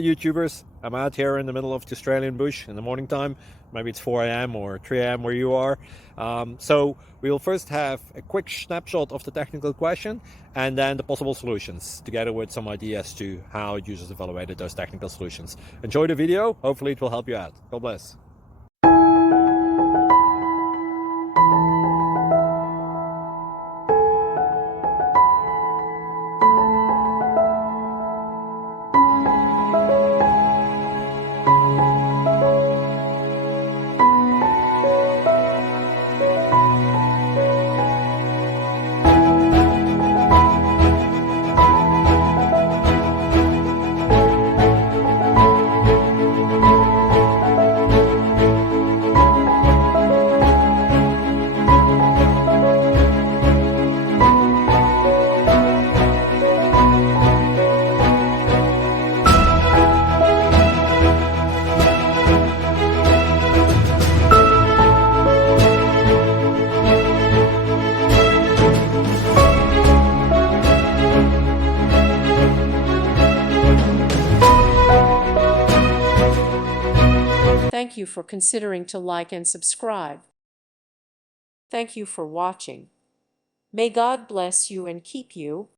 YouTubers. I'm out here in the middle of the Australian bush in the morning time. Maybe it's 4 a.m. or 3 a.m. where you are. So we will first have a quick snapshot of the technical question and then the possible solutions, together with some ideas to how users evaluated those technical solutions. Enjoy the video. Hopefully it will help you out. God bless. Thank you for considering to like and subscribe. Thank you for watching. May God bless you and keep you.